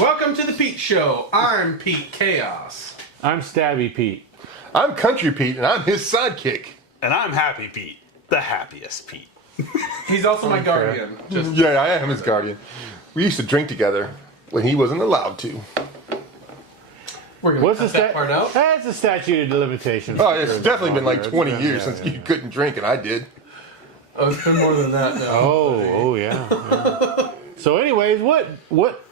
Welcome to the Pete Show. I'm Pete Chaos. I'm Stabby Pete. I'm Country Pete, and I'm his sidekick. And I'm Happy Pete, the happiest Pete. He's also my guardian. Just Yeah, I am his guardian. We used to drink together when he wasn't allowed to. we're gonna cut that part out. That's a statute of limitations. Oh, it's definitely been like 20 years since you couldn't drink, and I did. Oh, it's been more than that now. Oh, yeah. So, anyways, what?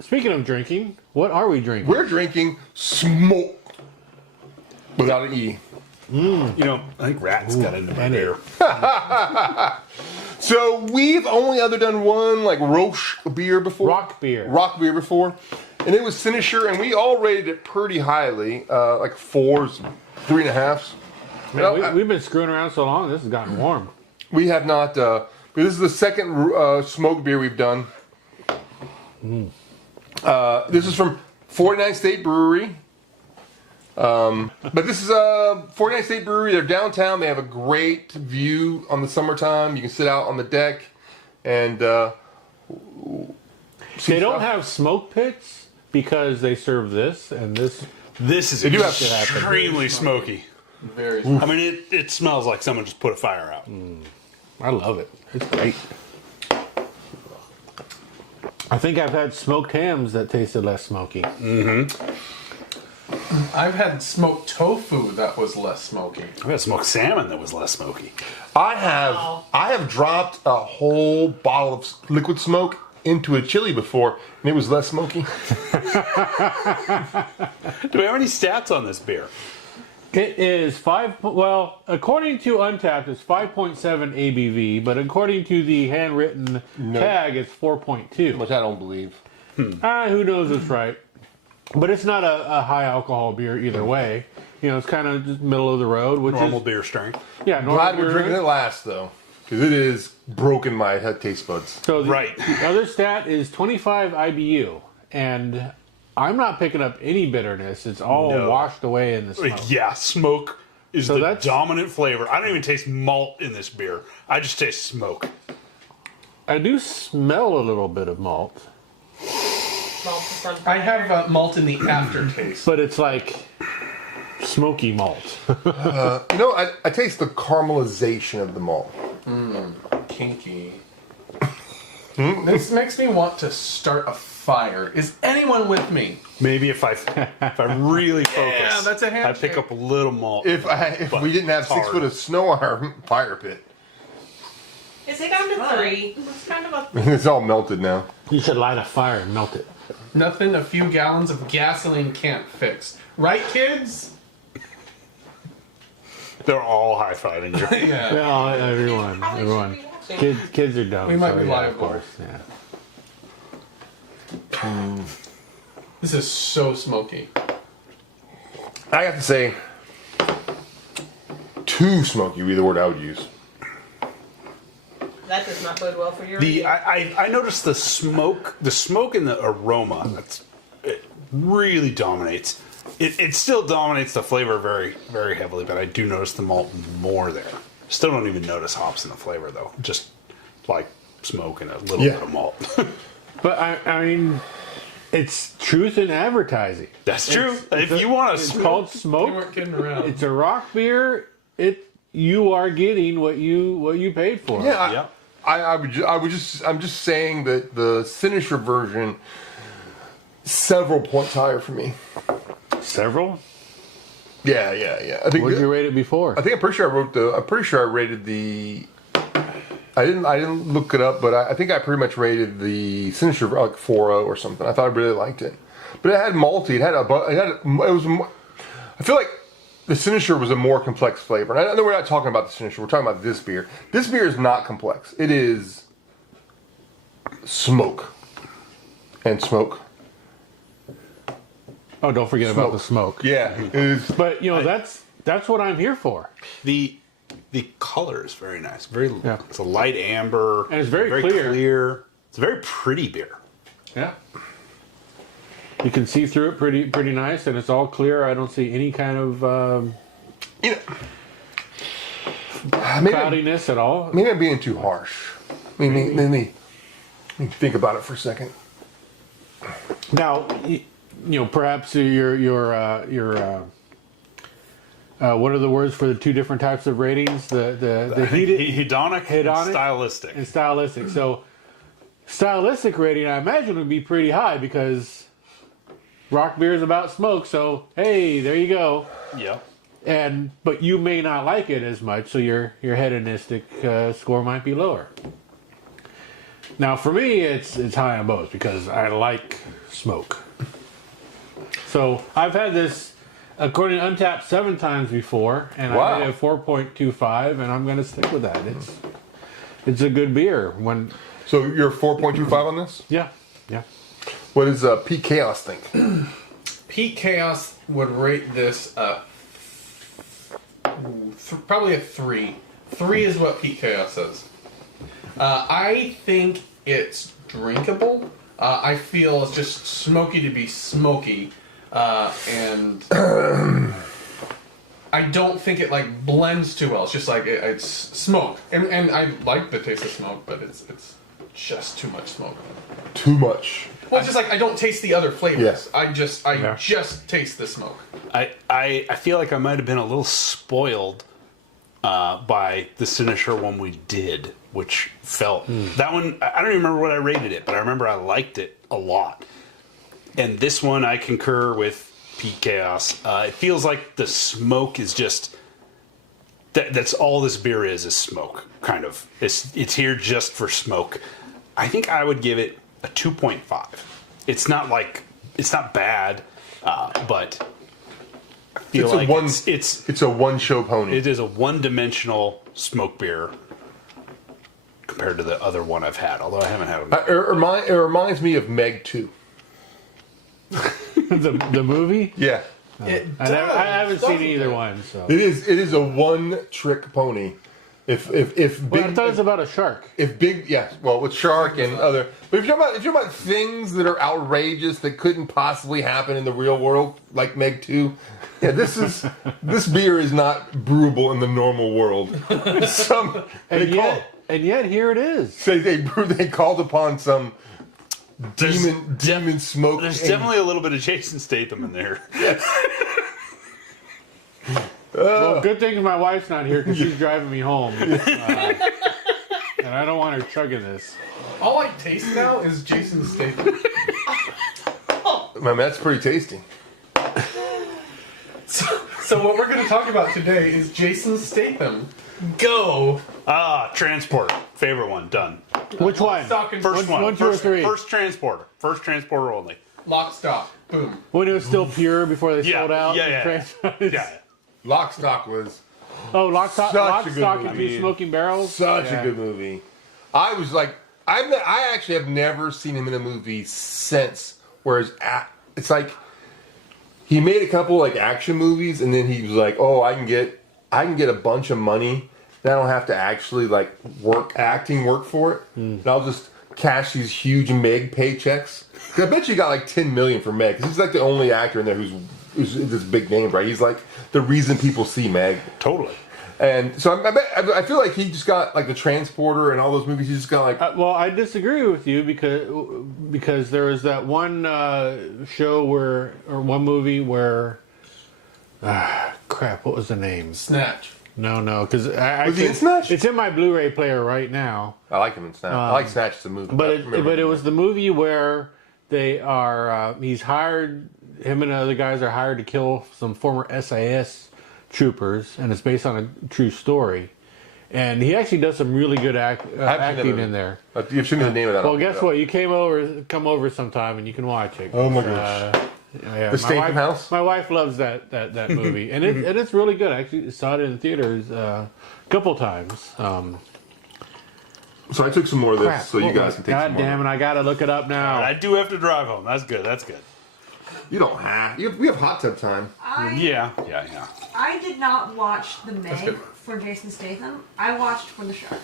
Speaking of drinking, what are we drinking? We're drinking Smok without an E. You know, I think rats got into my beer. So we've only other done one like Rauchbier before. Rauchbier before. And it was Finisher, and we all rated it pretty highly, like 4s, 3.5s. Man, we've been screwing around so long, this has gotten warm. We have not, but this is the second Smok beer we've done. This is from 49 State Brewery. But this is 49 State Brewery. They're downtown. They have a great view on the summertime. You can sit out on the deck and They don't have smoke pits because they serve this, and this. This is extremely smoky. Very. I mean, it smells like someone just put a fire out. I love it. It's great. I think I've had smoked hams that tasted less smoky. I've had smoked tofu that was less smoky. I've had smoked salmon that was less smoky. I have dropped a whole bottle of liquid smoke into a chili before, and it was less smoky. Do we have any stats on this beer? It is according to Untapped, it's 5.7 ABV, but according to the handwritten tag, it's 4.2. Which I don't believe. Who knows what's right. But it's not a high alcohol beer either way. You know, it's kind of just middle of the road, which Normal is beer strength. yeah. Normal Glad beer we're drinking it last, though, because it is broken my taste buds. So the Right. other stat is 25 IBU, and I'm not picking up any bitterness. It's all washed away in the smoke. Yeah, smoke is So the that's- dominant flavor. I don't even taste malt in this beer. I just taste smoke. I do smell a little bit of malt, I have malt in the aftertaste. but it's like smoky malt. I taste the caramelization of the malt. Kinky. This makes me want to start a fire. Is anyone with me? Maybe if I really focus, Yeah, that's a I handshake. pick up a little malt. If we didn't have 6 foot of snow on our fire pit, Is it down to 3? It's kind of a... it's all melted now. You should light a fire and melt it. Nothing a few gallons of gasoline can't fix. Right, kids? They're all high-fiving you. Yeah. Yeah, everyone. Kids are dumb. We might so be yeah, liable. of course. Yeah. This is so smoky. I have to say, too smoky would be the word I would use. That does not bode well for your The review. I noticed the smoke and the aroma. It really dominates. It still dominates the flavor very, very heavily, but I do notice the malt more there. Still don't even notice hops in the flavor though. Just like smoke and a little bit of malt. But I mean, it's truth in advertising. That's true. If you want to It's called We Smok. weren't kidding around. It's a rock beer. You are getting what you paid for. Yeah, I'm just saying that the Finisher version several points higher for me. Several. Yeah. I think. What did you rate it before? I'm pretty sure I rated the. I didn't look it up, but I think I pretty much rated the Finisher like 4.0 or something. I thought I really liked it, but it had malty. It was. I feel like the Finisher was a more complex flavor. And I know we're not talking about the Finisher. We're talking about this beer. This beer is not complex. It is smoke and smoke. Oh, don't forget about the smoke. Yeah, it is. But that's what I'm here for. The color is very nice. Yeah. It's a light amber. And it's very clear. It's a very pretty beer. Yeah. You can see through it pretty nice, and it's all clear. I don't see any kind of cloudiness at all. Maybe I'm being too harsh. Let me think about it for a second. Now, perhaps your what are the words for the two different types of ratings? The heated, hedonic, and stylistic. So, stylistic rating, I imagine, would be pretty high because Rauchbier is about smoke. So, hey, there you go. Yeah. But you may not like it as much, so your hedonistic score might be lower. Now, for me, it's high on both because I like smoke. So I've had this, according to Untapped, 7 times before, and I rated it 4.25, and I'm going to stick with that. It's a good beer. So you're 4.25 on this? Yeah. What does Pete Chaos think? Pete Chaos would rate this probably a 3. 3 is what Pete Chaos says. I think it's drinkable. I feel it's just smoky to be smoky. And I don't think it like blends too well. It's just like it's smoke. And I like the taste of smoke, but it's just too much smoke. Too much. Well, it's just like I don't taste the other flavors. Yeah. I just taste the smoke. I feel like I might have been a little spoiled by the Sinister one we did, which felt that one. I don't even remember what I rated it, but I remember I liked it a lot. And this one, I concur with Pete Chaos. It feels like the smoke is just that's all this beer is smoke. Kind of, it's here just for smoke. I think I would give it a 2.5. It's not bad, but I feel like it's a one-show pony. It is a one-dimensional smoke beer compared to the other one I've had. Although I haven't had it. It reminds me of Meg 2. the movie? Yeah. I haven't seen either one. So It is a one-trick pony. If big, I thought it was about a shark. With shark and other. But if you're talking about things that are outrageous that couldn't possibly happen in the real world, like Meg 2, yeah, this beer is not brewable in the normal world. And yet here it is. They called upon some demon smoke. There's definitely a little bit of Jason Statham in there. Well, good thing my wife's not here because she's driving me home. And I don't want her chugging this. All I taste now is Jason Statham. Man, that's pretty tasty. So what we're going to talk about today is Jason Statham. Go! Transport. Favorite one. Done. Which one? First one. One, two, or three? First transporter. First transporter only. Lock, stock. Boom. When it was still pure before they sold out? Yeah. Lock, Stock was Lock, such Stock, a good and movie. Two Smoking Barrels? Such a good movie. I was like, I actually have never seen him in a movie since. Whereas it's like he made a couple like action movies, and then he was like, "Oh, I can get a bunch of money, and I don't have to actually like work for it, and I'll just cash these huge Meg paychecks." 'Cause I bet you got like 10 million for Meg. 'Cause he's like the only actor in there who's this big name, right? He's like the reason people see Meg. Totally. And so I feel like he just got like the Transporter and all those movies. He just got like. Well, I disagree with you because there was that one show or one movie where, crap, what was the name? Snatch. No, because Was he in Snatch? It's in my Blu-ray player right now. I like him in Snatch. I like Snatch as a movie. But it was the movie where they are. He's hired. Him and other guys are hired to kill some former SAS troopers, and it's based on a true story. And he actually does some really good acting in there. You've seen the name of that. Well, guess what? You come over sometime and you you can watch it. Oh my gosh! The Statham House. My wife loves that movie, and it's really good. I actually saw it in theaters a couple times. So I took some more of this, so you guys can take some more. God damn it! I gotta look it up now. I do have to drive home. That's good. You don't have. We have hot tub time. Yeah. I did not watch the Meg for Jason Statham. I watched for the shark.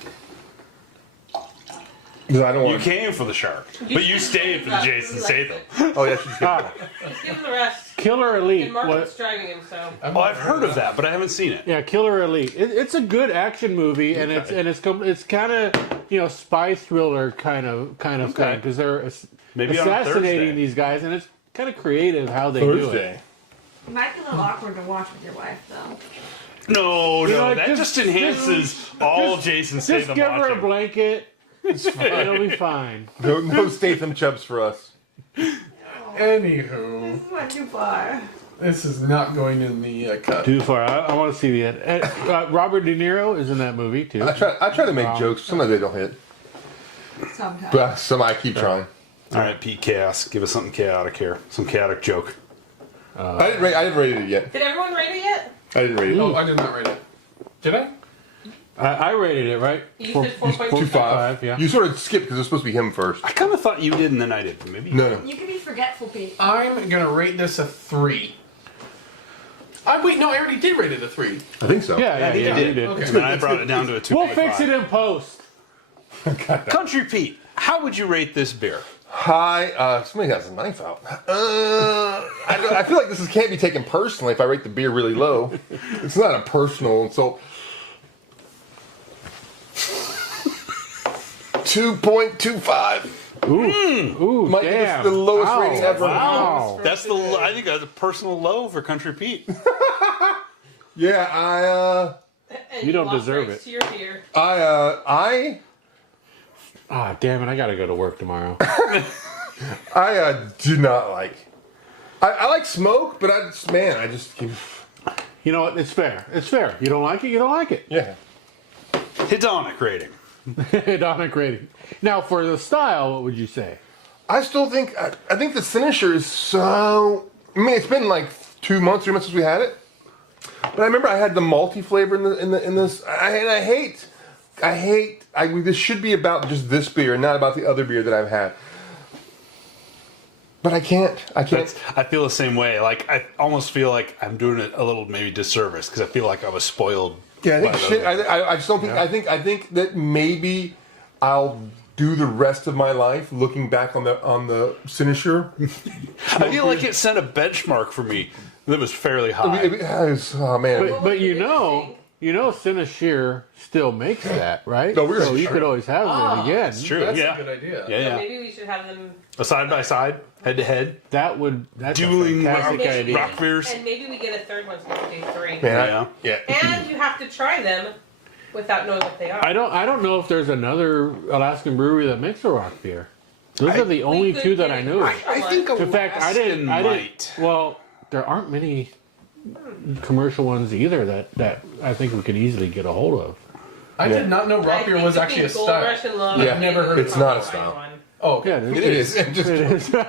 No, I don't You want. came for the shark, but you stayed for the Jason Statham. Oh yeah, she's good. Give him the rest. Killer Elite. And Mark's driving him, so. Oh, I've heard of that, but I haven't seen it. Yeah, Killer Elite. It's a good action movie, and it's kind of spy thriller kind of thing because Maybe on a assassinating Thursday. these guys, and it's kind of creative how they do it. Thursday. It might be a little awkward to watch with your wife, though. No, know, that just- just enhances all Jason Just Statham give her a watching. blanket. It'll be fine. No Statham chubs for us. Anywho, This went too far. this is not going in the cut. Too far. I want to see the end. Robert De Niro is in that movie too. I try to make jokes. Sometimes they don't hit. Sometimes. But some I keep trying. All right, Pete Chaos, give us something chaotic here. Some chaotic joke. I didn't rate it yet. Did everyone rate it yet? I didn't rate it. Oh, I did not rate it. Did I? I rated it right. You said 4.25. 2.5. Yeah. You sort of skipped because it was supposed to be him first. I kind of thought you did and then I did, but maybe. No. You can be forgetful, Pete. I'm gonna rate this a 3. Wait, no, I already did rate it a 3. I think so. Yeah, you you did. did. Okay. And then I brought it down to a 2.5. We'll fix it in post. Country Pete, how would you rate this beer? Hi, somebody has a knife out. I feel like this can't be taken personally if I rate the beer really low. It's not a personal insult. 2.25. Ooh, Might be damn. the lowest Wow. rating ever. Wow. That's I think that's a personal low for Country Pete. Yeah, And You don't lost deserve rights it. to your beer. I Ah, damn it! I gotta go to work tomorrow. do not like. I like Smok, but I just keep. You know what? It's fair. It's fair. You don't like it. You don't like it. Yeah. Hedonic rating. Hedonic rating. Now, for the style, what would you say? I still think I think the Finisher is so. I mean, it's been like 2 months, 3 months since we had it. But I remember I had the malty flavor in this. I hate. This should be about just this beer, and not about the other beer that I've had. But I can't. I feel the same way. Like I almost feel like I'm doing it a little maybe disservice because I feel like I was spoiled. Yeah, I think by shit. the- I just don't think. Yeah. I think that maybe I'll do the rest of my life looking back on the Finisher. I feel like it set a benchmark for me that was fairly high. Oh man. But you know, Sinashir still makes that, right? No, we're so you sure. could always have it again. It's true. That's yeah. a good idea. Yeah, yeah. Maybe we should have them. A side by side, head to head, That's dueling a fantastic rock- idea. rock beers. And maybe we get a third one so we can do 3. Man, Yeah. And you have to try them without knowing what they are. I don't know if there's another Alaskan brewery that makes a rock beer. Those are the only could two that get I a knew. commercial I think one. In fact, I didn't. might. Well, there aren't many commercial ones either that I think we could easily get a hold of. I did not know I rock beer think was actually a between Gold style. Rush and Love, Yeah. maybe Never heard we it's could not a find style. one. Oh, Yeah, it is. It is. Well,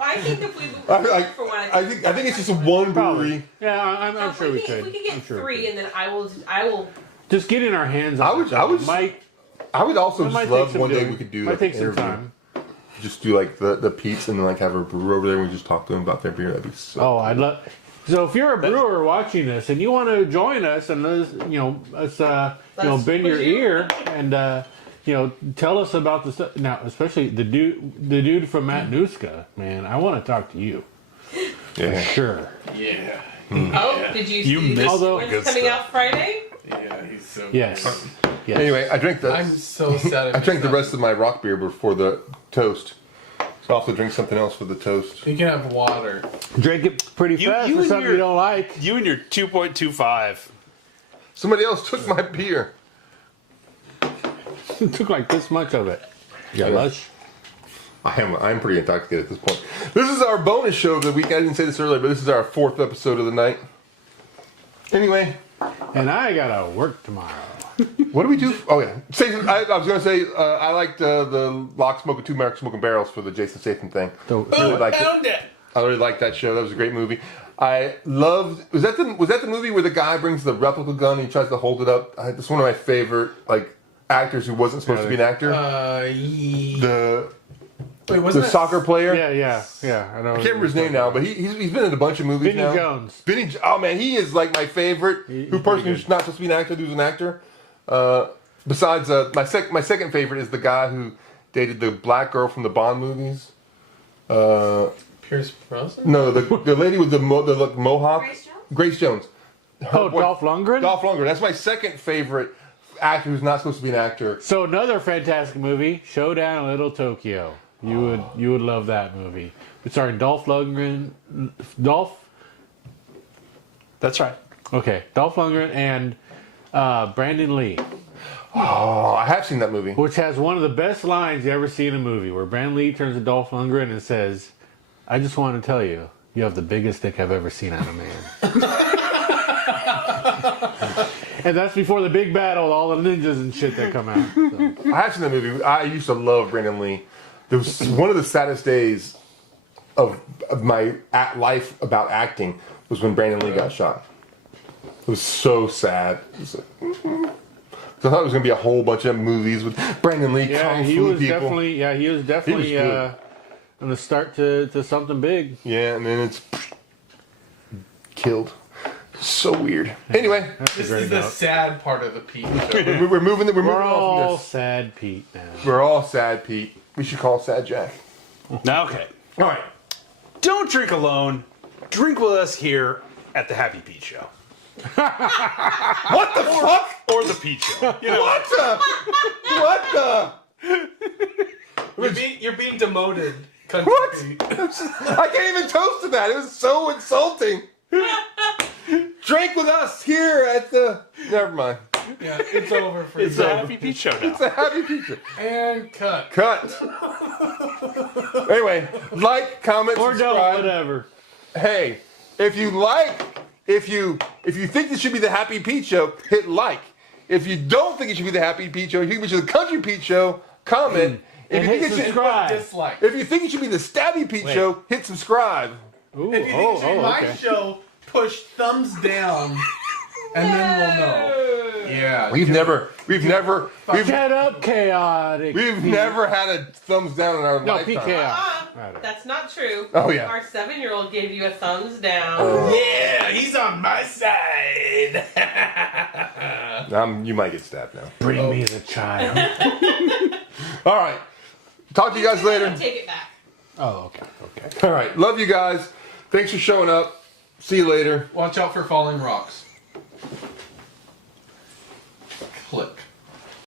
I think if we would I for one, think it's just one Probably. brewery. Yeah, I'm sure we If could. we could get I'm sure we 3, could. and then I will. Just getting our hands on I would- it, I would- might I would also might just take love some one day doing. we could do Might like take an some interview. time. Just do like the Pete's and then like have a brewer over there and we just talk to them about their beer. That'd be so. Oh, I'd love. So if you're a brewer watching this and you want to join us and let's bend your Would you? ear and tell us about the stuff now, especially the dude from Matt Nuska, man. I want to talk to you. Yeah. Sure. yeah. Oh, did you? You see missed Although- when's good coming stuff. out Friday? Yeah, he's so Yes. good. Yes. Anyway, I drank I'm so sad. I drank the rest of my rock beer before the toast. So I'll also drink something else for the toast. You can have water. Drink it pretty You- fast you for and something your- you don't like. You and your 2.25. Somebody else took my beer. It took like this much of it. Yeah, lush. I'm pretty intoxicated at this point. This is our bonus show of the week. I didn't say this earlier, but this is our 4th episode of the night. Anyway, And I gotta work tomorrow. what do we do? Oh yeah, I was going to say I liked the Lock, Smoke, and Two Mark Smoking Barrels for the Jason Statham thing. Really liked it. Found it. I really liked that show. That was a great movie. I loved. Was that the movie where the guy brings the replica gun and he tries to hold it up? That's one of my favorite actors who wasn't supposed to be an actor. The Wait, wasn't the it soccer player. Yeah. I know. I can't remember his name now, but he's been in a bunch of movies Vinny now. Jones. Oh man, he is like my favorite. He's person pretty who's good. not not supposed to be an actor, who's an actor. Besides, my second favorite is the guy who dated the black girl from the Bond movies. Pierce Brosnan? No, the lady with the mohawk. Grace Jones? Grace Jones. Oh, Dolph Lundgren? Dolph Lundgren. That's my second favorite actor who's not supposed to be an actor. So another fantastic movie, Showdown in Little Tokyo. You would love that movie. It's starring Dolph Lundgren. Dolph. That's right. Okay, Dolph Lundgren and Brandon Lee, Oh, I have seen that movie. which has one of the best lines you ever see in a movie, where Brandon Lee turns to Dolph Lundgren and says, "I just want to tell you, you have the biggest dick I've ever seen on a man." And that's before the big battle, all the ninjas and shit that come out. So. I have seen that movie. I used to love Brandon Lee. It was one of the saddest days of my life about acting was when Brandon Lee got shot. It was so sad. It was like, So I thought it was going to be a whole bunch of movies with Brandon Lee, Yeah, kung he fu was people. definitely good. going to start to something big. Yeah, and then it's killed. So weird. Anyway, That's a This great is the note. sad part of the Pete show. we're moving. We're moving We're on all from this. sad Pete now. We're all sad, Pete. We should call Sad Jack. Okay. All right. Don't drink alone. Drink with us here at the Happy Pete Show. What the fuck? Or the Pete Show. You know, What the? What the? You're being demoted. Country What? Pete. I can't even toast to that. It was so insulting. Drink with us here at the. Never mind. Yeah, it's over for it's you. the Happy Pete Show now. It's a happy pizza. And cut. Cut. Anyway, like, comment, Or don't, subscribe. whatever. Hey, if you think this should be the Happy Pete Show, hit like. If you don't think it should be the Happy Pete Show, you think it should be the Country Pete Show, comment. And If you hit think it should, subscribe. Dislike. if you think it should be the Stabby Pete Wait. Show, hit subscribe. Ooh, If you think it should be my okay. show, push thumbs down, and then we'll know. Yeah. We've never Shut up, chaotic. We've never had a thumbs down in our No, lifetime. Pete Chaos. That's not true. Oh, yeah. Our 7-year-old gave you a thumbs down. Yeah, he's on my side. You might get stabbed now. Bring me the child. All right. Talk to you guys later. Take it back. Oh, okay. All right. Love you guys. Thanks for showing up. See you later. Watch out for falling rocks. Click.